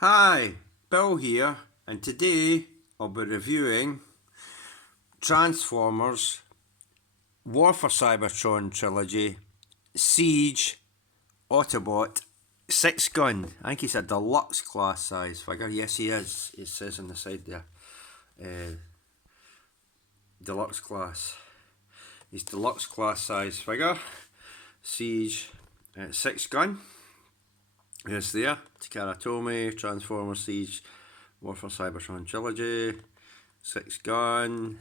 Hi, Bill here, and today I'll be reviewing Transformers War for Cybertron Trilogy Siege Autobot Sixgun. I think he's a deluxe class size figure. Yes, he is. It says on the side there. Deluxe class. He's deluxe class size figure. Siege Sixgun. Yes, there. Takara Tomy, Transformers Siege War for Cybertron Trilogy, Sixgun.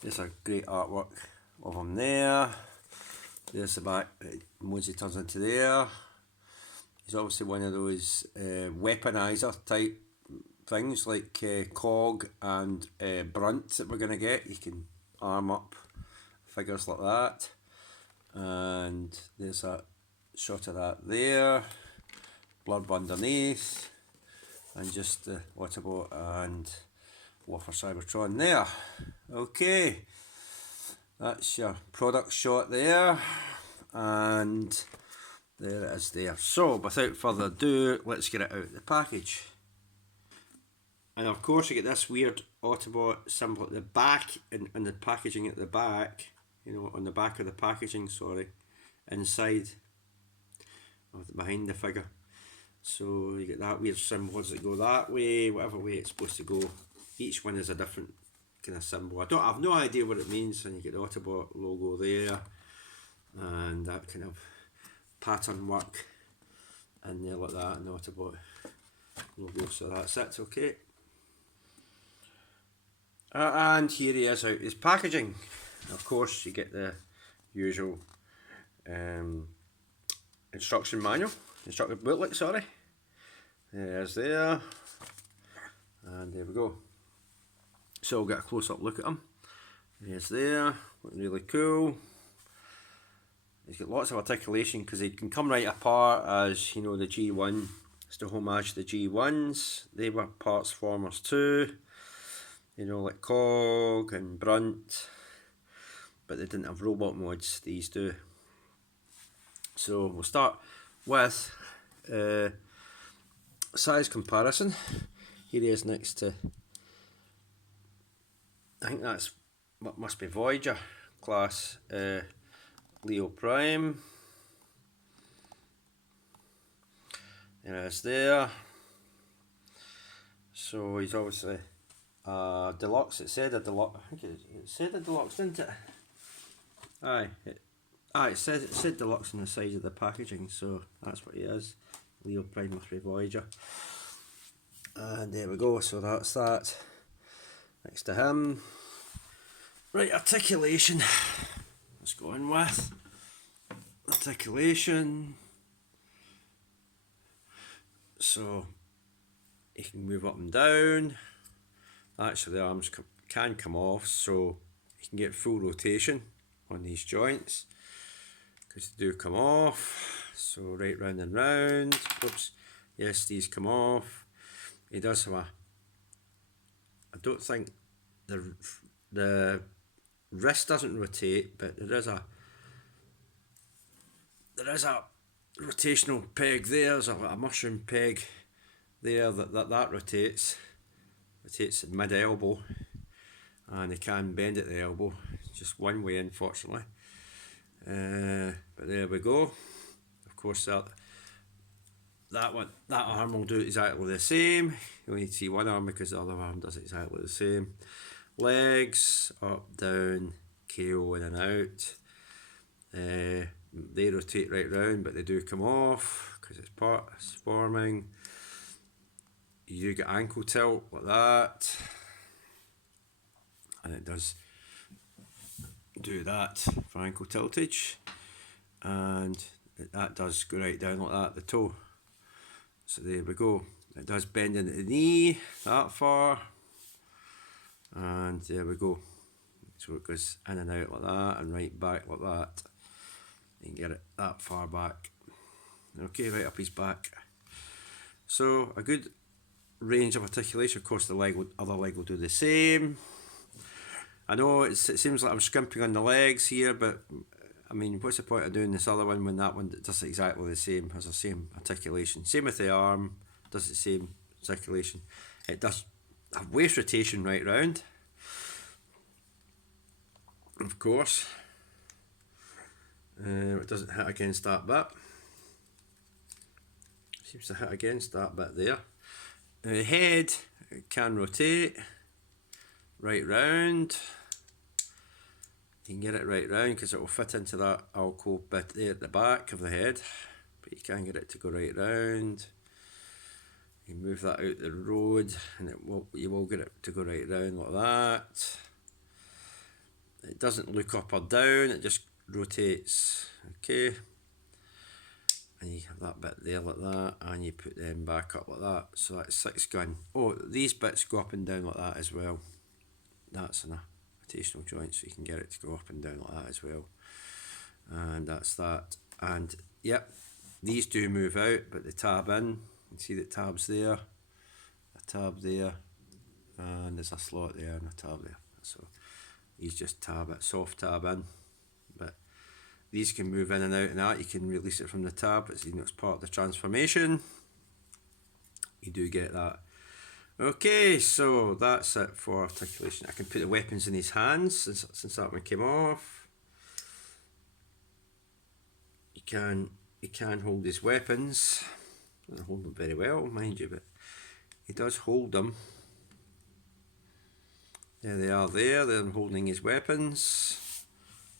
There's a great artwork of him there. There's the back, Mosey turns into there. He's obviously one of those weaponizer type things like Cog and Brunt that we're going to get. You can arm up figures like that. And there's a shot of that there. Blurb underneath, and just the Autobot and War for Cybertron there. Okay, that's your product shot there, and there it is there. So without further ado, let's get it out of the package. And of course you get this weird Autobot symbol at the back, and the packaging at the back, you know, on the back of the packaging, sorry, inside, behind the figure. So you get that weird symbols that go that way, whatever way it's supposed to go. Each one is a different kind of symbol. I have no idea what it means, and you get the Autobot logo there, and that kind of pattern work in there like that, and the Autobot logo. So that's it. Okay. And here he is out his packaging. Of course, you get the usual instruction booklet, sorry. There's there. And there we go. So we'll get a close up look at him. There's there, looking really cool. He's got lots of articulation because he can come right apart as, you know, the G1. It's to homage the G1s. They were parts formers too. You know, like Cog and Brunt. But they didn't have robot mods, these do. So we'll start with size comparison. Here he is next to, I think that's what must be Voyager class, Leo Prime. There it is there. So he's obviously deluxe. It said a deluxe. I think it said a deluxe, didn't it? Aye. It said deluxe on the side of the packaging, so that's what he is. Leo Prime must be Voyager. And there we go, so that's that. Next to him. Right, articulation. Let's go in with articulation. So he can move up and down. Actually, the arms can come off, so you can get full rotation on these joints, because they do come off. So right round and round. Oops. Yes, these come off. He does have a, I don't think the wrist doesn't rotate, but there is a rotational peg there. There's a mushroom peg there that rotates at mid elbow, and they can bend at the elbow. It's just one way, unfortunately. But there we go. Of course, that arm will do exactly the same. You only need to see one arm because the other arm does exactly the same. Legs up, down, KO in and out. They rotate right round, but they do come off because it's forming. You get ankle tilt like that, and it does do that for ankle tiltage, and that does go right down like that, the toe. So there we go. It does bend into the knee that far, and there we go. So it goes in and out like that, and right back like that. You can get it that far back. Okay, right up his back. So a good range of articulation. Of course, the other leg will do the same. I know it seems like I'm scrimping on the legs here, but I mean, what's the point of doing this other one when that one does exactly the same, has the same articulation? Same with the arm, does the same circulation. It does have waist rotation right round, of course. It doesn't hit against that bit. Seems to hit against that bit there. The head can rotate right round. You can get it right round because it will fit into that alcove bit there at the back of the head, but you can get it to go right round. You move that out the road and you will get it to go right round like that. It doesn't look up or down, it just rotates. Okay, and you have that bit there like that, and you put them back up like that. So that's 6-gun. Oh, these bits go up and down like that as well. That's a rotational joint, so you can get it to go up and down like that as well. And that's that. And yep, these do move out, but the tab in, you can see the tab's there, a tab there, and there's a slot there and a tab there. So these just tab it, soft tab in, but these can move in and out and that. You can release it from the tab. It's, you know, it's part of the transformation. You do get that. Okay, so that's it for articulation. I can put the weapons in his hands since that one came off. You can hold his weapons. Doesn't hold them very well, mind you, but he does hold them. There they are there, they're holding his weapons,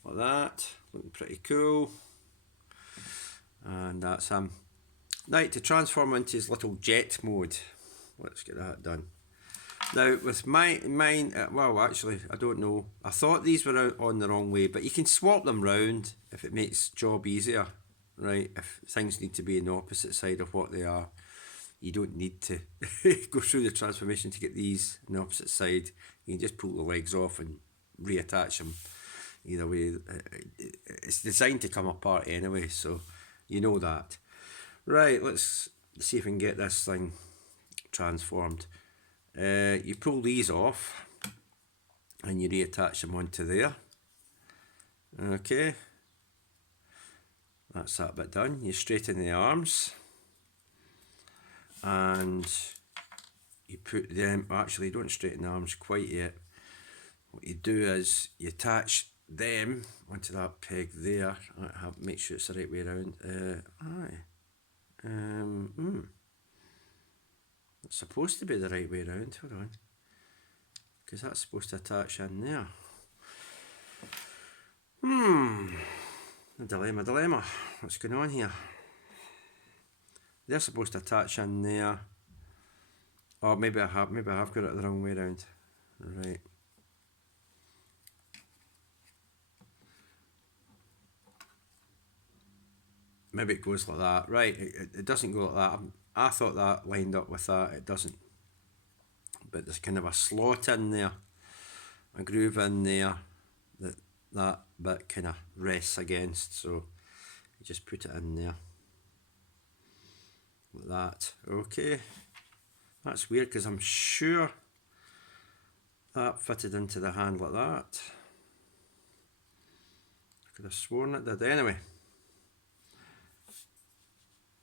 like that, looking pretty cool. And that's him. Now to transform into his little jet mode, let's get that done. Now with mine, well actually I don't know, I thought these were out on the wrong way, but you can swap them round if it makes job easier, right? If things need to be on the opposite side of what they are. You don't need to go through the transformation to get these on the opposite side. You can just pull the legs off and reattach them. Either way, it's designed to come apart anyway, so you know that. Right, let's see if we can get this thing transformed. You pull these off and you reattach them onto there. Okay, that's that bit done. You straighten the arms. And you put them, actually don't straighten the arms quite yet. What you do is you attach them onto that peg there. Make sure it's the right way around. It's supposed to be the right way around, hold on. Because that's supposed to attach in there. Dilemma. What's going on here? They're supposed to attach in there. Or maybe I have got it the wrong way around. Right. Maybe it goes like that. Right, it doesn't go like that. I thought that lined up with that. It doesn't. But there's kind of a slot in there, a groove in there that bit kind of rests against. So you just put it in there. Like that. Okay, that's weird because I'm sure that fitted into the hand like that. I could have sworn it did. Anyway,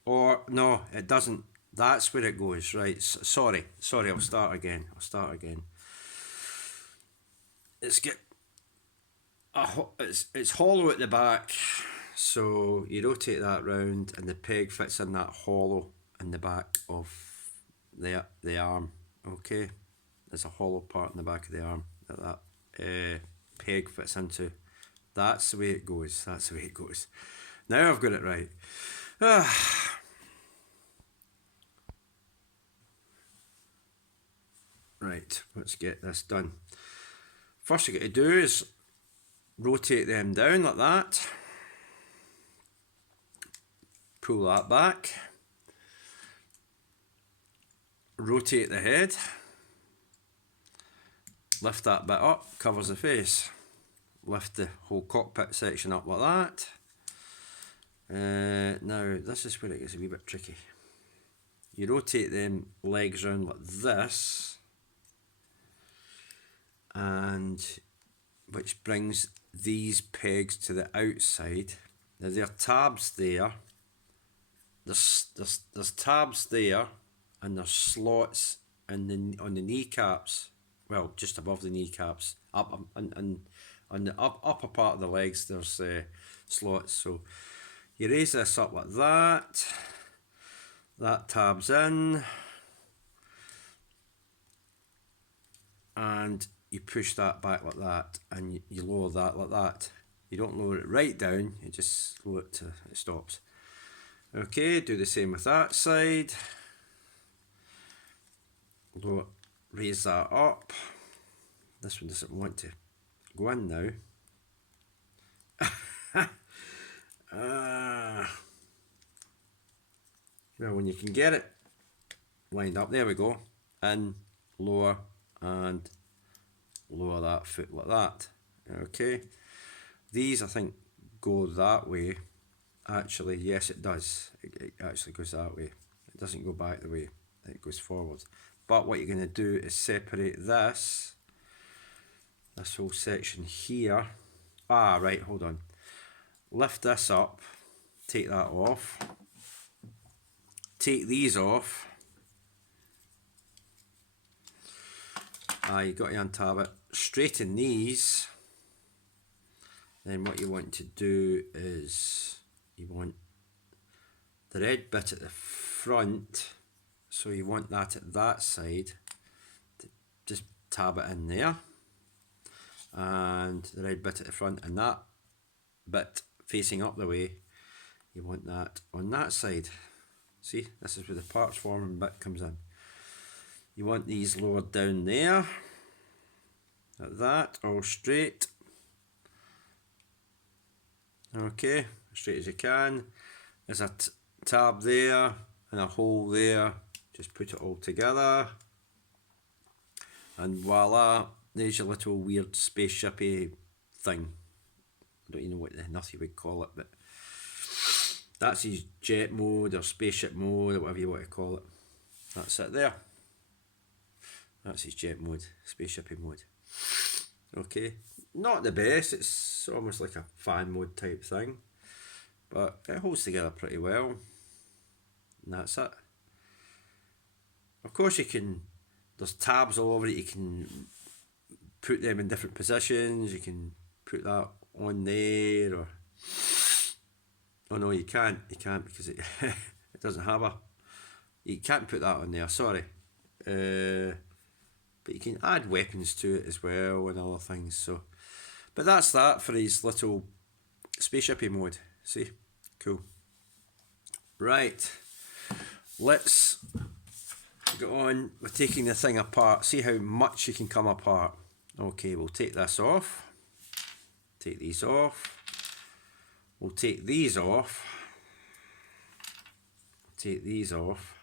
or no, it doesn't. That's where it goes. Right, sorry, I'll start again. It's hollow at the back, so you rotate that round and the peg fits in that hollow in the back of the arm. Okay, there's a hollow part in the back of the arm that peg fits into. That's the way it goes. Now I've got it right. Right, let's get this done. First you got to do is rotate them down like that. Pull that back. Rotate the head. Lift that bit up, covers the face. Lift the whole cockpit section up like that. Now this is where it gets a wee bit tricky. You rotate them legs round like this, and which brings these pegs to the outside. Now there are tabs there. There's tabs there and there's slots on the kneecaps. Well, just above the kneecaps, up and on the upper part of the legs, there's slots. So you raise this up like that. That tabs in, and you push that back like that, and you lower that like that. You don't lower it right down, you just lower it till it stops. Okay, do the same with that side. Raise that up. This one doesn't want to go in now. Well, when you can get it lined up, there we go. In, lower, and lower that foot like that. Okay. These, I think, go that way. Actually, yes, it does. It actually goes that way. It doesn't go back the way it goes forward. But what you're going to do is separate this whole section here. Right, hold on. Lift this up, take that off, take these off. You've got to untab it, straighten these. Then what you want to do is you want the red bit at the front, so you want that at that side. Just tab it in there, and the red bit at the front, and that bit facing up the way, you want that on that side. See, this is where the parts forming bit comes in. You want these lowered down there, like that, all straight. Okay, as straight as you can. There's a tab there and a hole there. Just put it all together, and voila, there's your little weird spaceshipy thing. I don't even know what the nothing would call it, but that's his jet mode or spaceship mode or whatever you want to call it. That's it there. That's his jet mode, spaceshipy mode. Okay, not the best, it's almost like a fan mode type thing, but it holds together pretty well, and that's it. Of course there's tabs all over it, you can put them in different positions, you can put that on there, or oh no, you can't because it it doesn't have you can't put that on there, sorry. But you can add weapons to it as well and other things. So, but that's that for his little spaceshipy mode. See, cool. Right, let's go on with taking the thing apart. See how much you can come apart. Okay, we'll take this off. Take these off. We'll take these off. Take these off.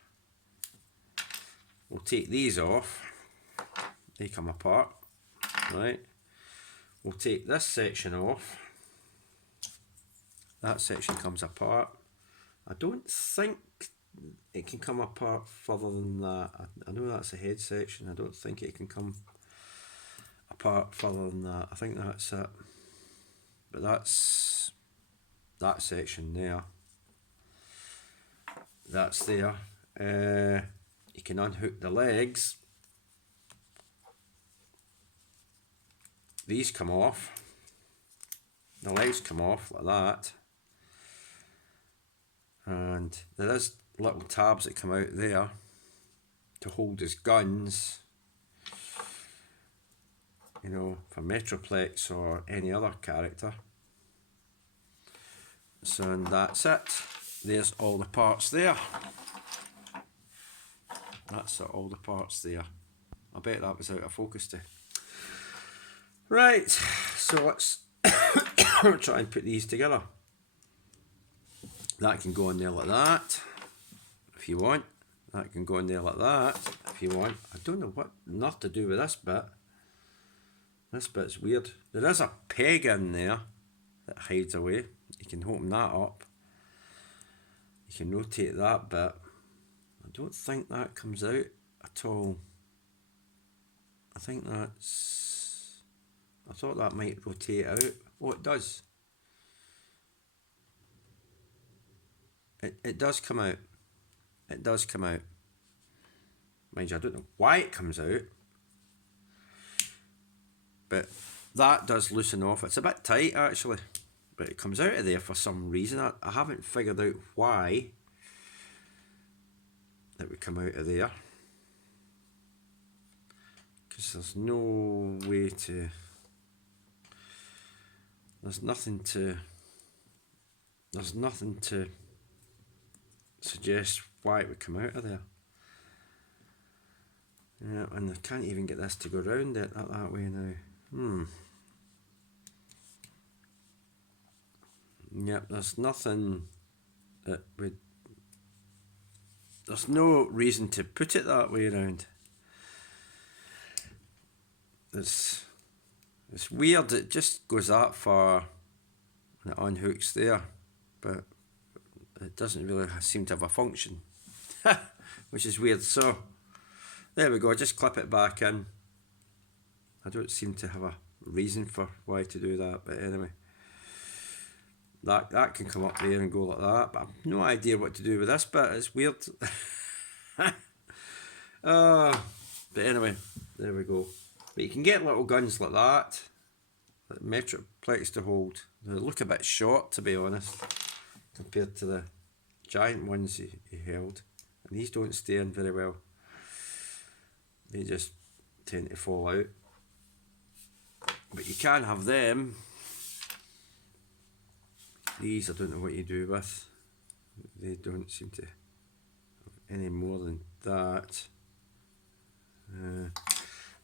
We'll take these off. They come apart, right? We'll take this section off. That section comes apart. I don't think it can come apart further than that. I know that's the head section. I don't think it can come apart further than that. I think that's it. But that's that section there. That's there. You can unhook the legs. These come off. The legs come off like that. And there is little tabs that come out there to hold his guns, you know, for Metroplex or any other character. So, and that's it. There's all the parts there. That's all the parts there. I bet that was out of focus too. Right, so let's try and put these together. That can go in there like that, if you want. That can go in there like that, if you want. I don't know what not to do with this bit. This bit's weird. There is a peg in there that hides away. You can open that up. You can rotate that bit. I don't think that comes out at all. I think that's... I thought that might rotate out. Oh, it does. It does come out. It does come out. Mind you, I don't know why it comes out, but that does loosen off. It's a bit tight actually, but it comes out of there for some reason. I haven't figured out why it would come out of there, because there's no way to, there's nothing to suggest why it would come out of there. Yeah, and I can't even get this to go round it that way now. Yep, there's nothing that would, there's no reason to put it that way around. It's weird, it just goes that far and it unhooks there, but it doesn't really seem to have a function, which is weird. So there we go, just clip it back in. I don't seem to have a reason for why to do that, but anyway, that can come up there and go like that, but I've no idea what to do with this bit. It's weird. But anyway, there we go. But you can get little guns like that, like metric plates to hold. They look a bit short, to be honest, compared to the giant ones he held, and these don't stay in very well. They just tend to fall out. But you can have them. These I don't know what you do with. They don't seem to have any more than that.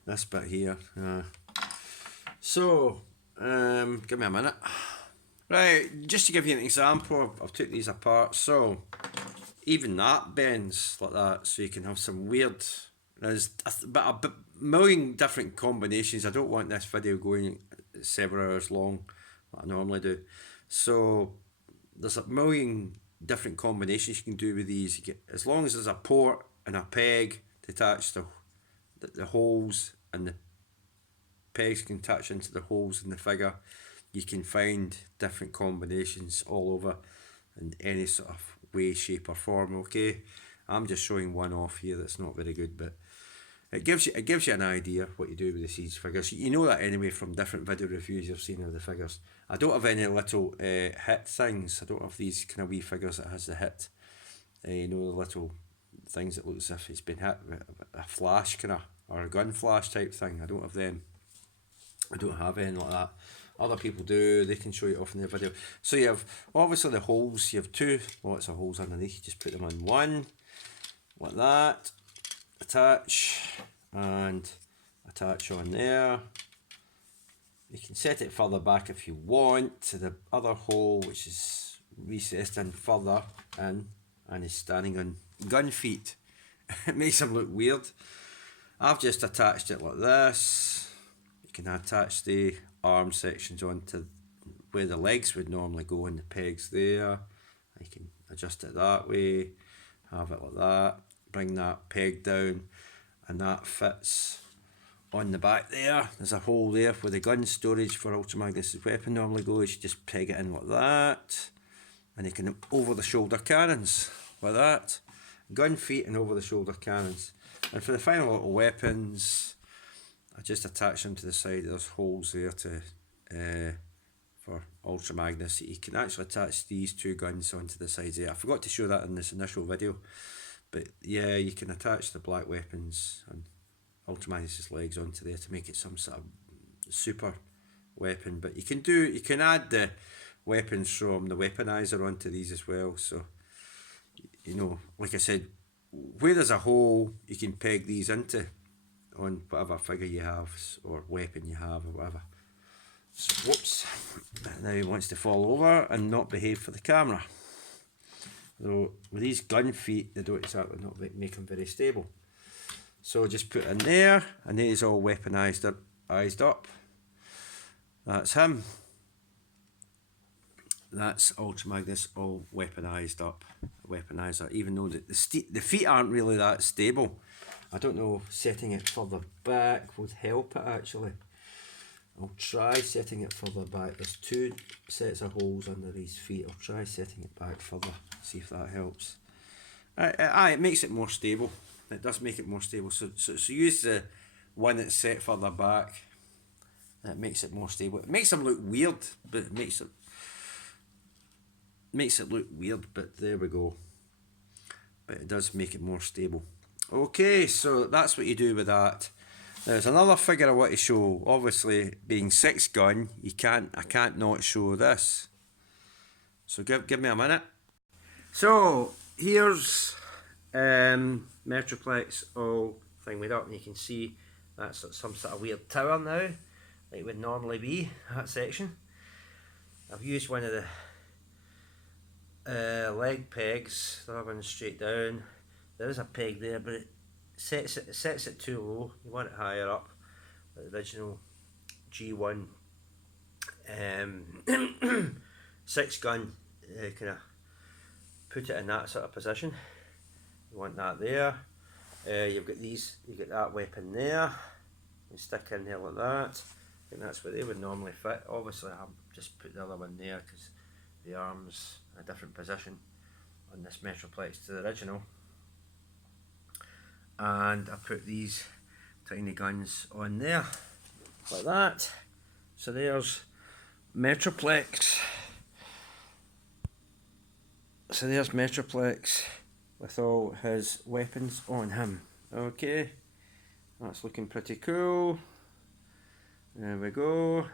This bit here. So, give me a minute. Right, just to give you an example, I've took these apart. So, even that bends like that, so you can have some weird. There's a million different combinations. I don't want this video going several hours long, like I normally do. So there's a million different combinations you can do with these. You get, as long as there's a port and a peg to attach the holes, and the pegs can attach into the holes in the figure, you can find different combinations all over in any sort of way, shape or form. Okay, I'm just showing one off here that's not very good, but it gives you an idea what you do with the Siege figures. You know that anyway from different video reviews you've seen of the figures. I don't have any little hit things. I don't have these kind of wee figures that has the hit. You know, the little things that look as if it's been hit with a flash kind of, or a gun flash type thing. I don't have them. I don't have any like that. Other people do. They can show you off in their video. So you have obviously the holes. You have two lots of holes underneath. You just put them on one like that. Attach and attach on there. You can set it further back if you want to the other hole, which is recessed in further in and is standing on gun feet. It makes them look weird. I've just attached it like this. You can attach the arm sections onto where the legs would normally go, and the pegs there. You can adjust it that way, have it like that, bring that peg down, and that fits on the back there. There's a hole there where the gun storage for Ultra Magnus' weapon normally goes. You just peg it in like that, and you can over the shoulder cannons like that. Gun feet and over the shoulder cannons. And for the final little weapons, I just attach them to the side. There's holes there to for Ultra Magnus. You can actually attach these two guns onto the sides there. I forgot to show that in this initial video, but yeah, you can attach the black weapons and Ultra Magnus' legs onto there to make it some sort of super weapon. But you can add the weapons from the weaponizer onto these as well. So, you know, like I said, where there's a hole, you can peg these into on whatever figure you have or weapon you have or whatever. So, whoops, now he wants to fall over and not behave for the camera. Though with these gun feet, they don't exactly not make them very stable. So just put in there, and he's all weaponized up. That's him. That's Ultra Magnus all weaponized up. Weaponizer, even though the feet aren't really that stable. I don't know, setting it further back would help it actually. I'll try setting it further back. There's two sets of holes under these feet. I'll try setting it back further, see if that helps. It makes it more stable. It does make it more stable. So use the one that's set further back. That makes it more stable. It makes them look weird, but it makes it look weird. But there we go. But it does make it more stable. Okay, so that's what you do with that. There's another figure I want to show. Obviously, being Sixgun, I can't not show this. So give me a minute. So here's Metroplex all thinged up, and you can see that's some sort of weird tower now, like it would normally be, that section. I've used one of the leg pegs, the other one's straight down. There is a peg there, but it sets it too low. You want it higher up. The original G1 Sixgun kind of put it in that sort of position. You want that there. You've got that weapon there. You stick in there like that. I think that's where they would normally fit. Obviously, I've just put the other one there because the arm's in a different position on this Metroplex to the original. And I put these tiny guns on there like that. So there's Metroplex. So there's Metroplex with all his weapons on him. Okay, that's looking pretty cool. There we go.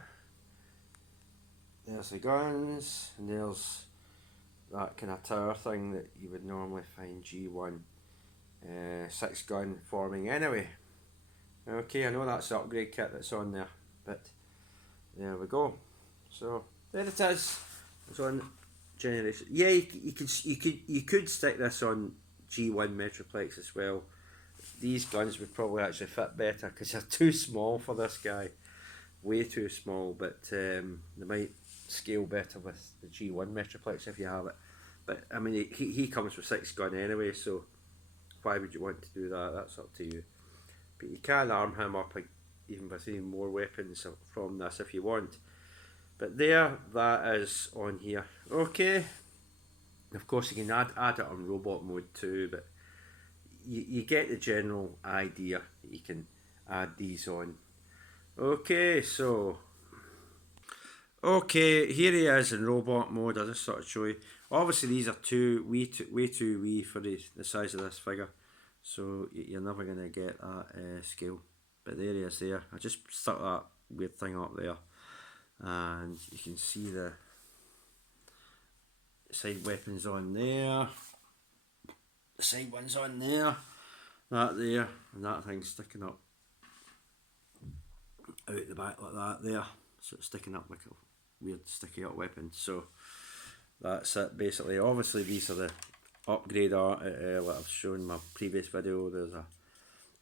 There's the guns, and there's that kind of tower thing that you would normally find G1 Sixgun forming anyway. Okay, I know that's the upgrade kit that's on there, but there we go. So there it is. It's on generation. Yeah, you could stick this on G1 Metroplex as well. These guns would probably actually fit better because they're too small for this guy. Way too small, but they might scale better with the G1 Metroplex if you have it. But I mean, he comes with Sixgun anyway, so why would you want to do that? That's up to you. But you can arm him up even with even more weapons from this if you want. But there, that is on here. Okay. Of course, you can add it on robot mode too, but you get the general idea that you can add these on. Okay, so here he is in robot mode. I'll just sort of show you. Obviously, these are way too wee for the size of this figure, so you're never going to get that scale. But there he is there. I just stuck that weird thing up there, and you can see the side weapons on there. The side one's on there. That there, and that thing's sticking up out the back like that there. So it's sticking up like a weird sticky up weapon. So that's it basically. Obviously these are the upgrade art like I've shown in my previous video. There's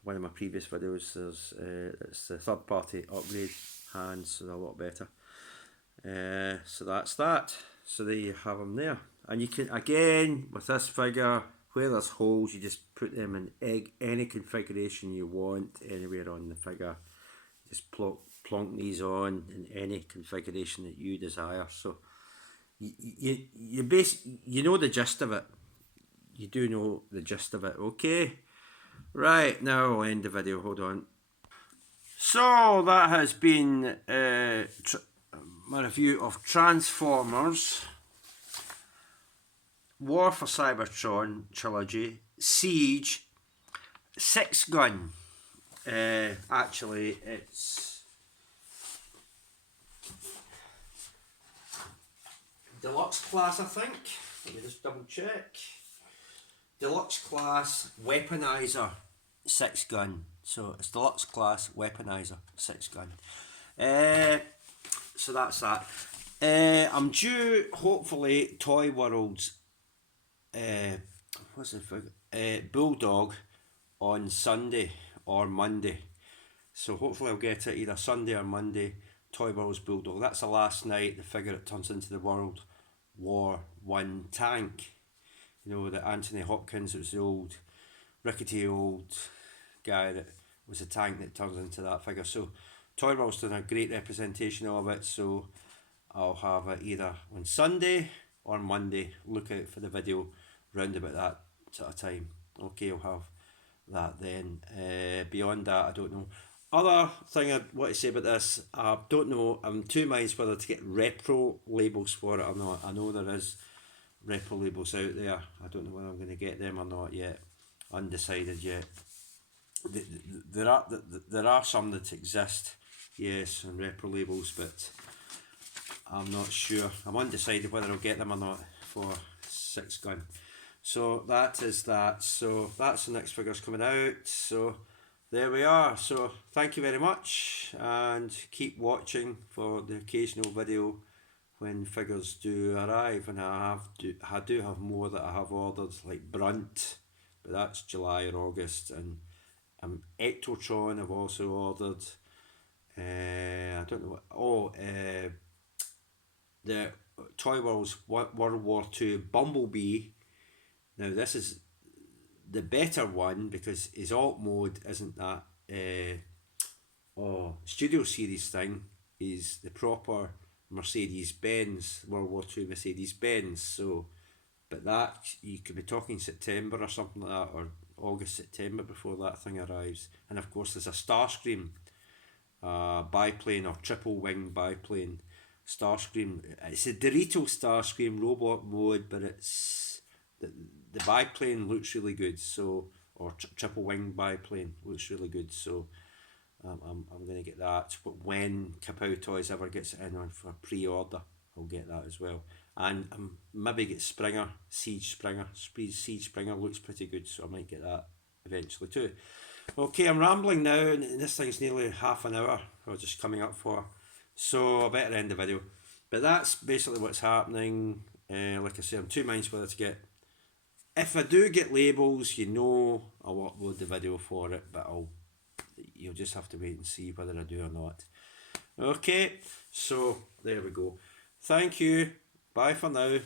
one of my previous videos, there's it's the third party upgrade hands, so they're a lot better. So that's that. So there you have them there. And you can, again, with this figure, where there's holes, you just put them in any configuration you want anywhere on the figure. Just plonk these on in any configuration that you desire. So you know the gist of it. You do know the gist of it. Okay, right, now I'll end the video. Hold on. So that has been my review of Transformers War for Cybertron Trilogy Siege Sixgun. Actually, it's Deluxe class, I think. Let me just double check. Deluxe class Weaponizer Sixgun. So it's Deluxe class Weaponizer Sixgun. So that's that. I'm due, hopefully, Toy World's Bulldog on Sunday or Monday. So hopefully I'll get it either Sunday or Monday. Toy World's Bulldog. That's the last night, the figure that turns into the World War One tank. You know, that Anthony Hopkins, it was the old, rickety old guy that was a tank that turns into that figure. So Toy World's done a great representation of it, so I'll have it either on Sunday or Monday. Look out for the video round about that sort of time. Okay, I'll have that then. Beyond that, I don't know. Other thing I want to say about this, I don't know. I'm two minds whether to get repro labels for it or not. I know there is repro labels out there. I don't know whether I'm going to get them or not yet. Undecided yet. There are some that exist, yes, and repro labels, but I'm not sure. I'm undecided whether I'll get them or not for Sixgun. So that is that. So that's the next figures coming out. So there we are. So thank you very much, and keep watching for the occasional video when figures do arrive. And I do have more that I have ordered, like Brunt, but that's July or August, and Ectotron I've also ordered. I don't know what. The Toy World's World War Two Bumblebee. Now this is the better one because his alt mode isn't that Studio Series thing. Is the proper Mercedes Benz World War Two Mercedes Benz. So, but that you could be talking September or something like that, or August September before that thing arrives. And of course, there's a Starscream biplane or triple wing biplane. Starscream. It's a Dorito Starscream robot mode, but it's the biplane looks really good. So, or triple wing biplane looks really good. So, I'm going to get that. But when Kapow Toys ever gets it in on for pre-order, I'll get that as well. And maybe get Springer, Siege Springer. Siege Springer looks pretty good, so I might get that eventually too. Okay, I'm rambling now, and this thing's nearly half an hour, or just coming up for. So I better end the video. But that's basically what's happening. Like I say, I'm two minds whether to get. If I do get labels, you know I'll upload the video for it, but you'll just have to wait and see whether I do or not. Okay, so there we go. Thank you. Bye for now.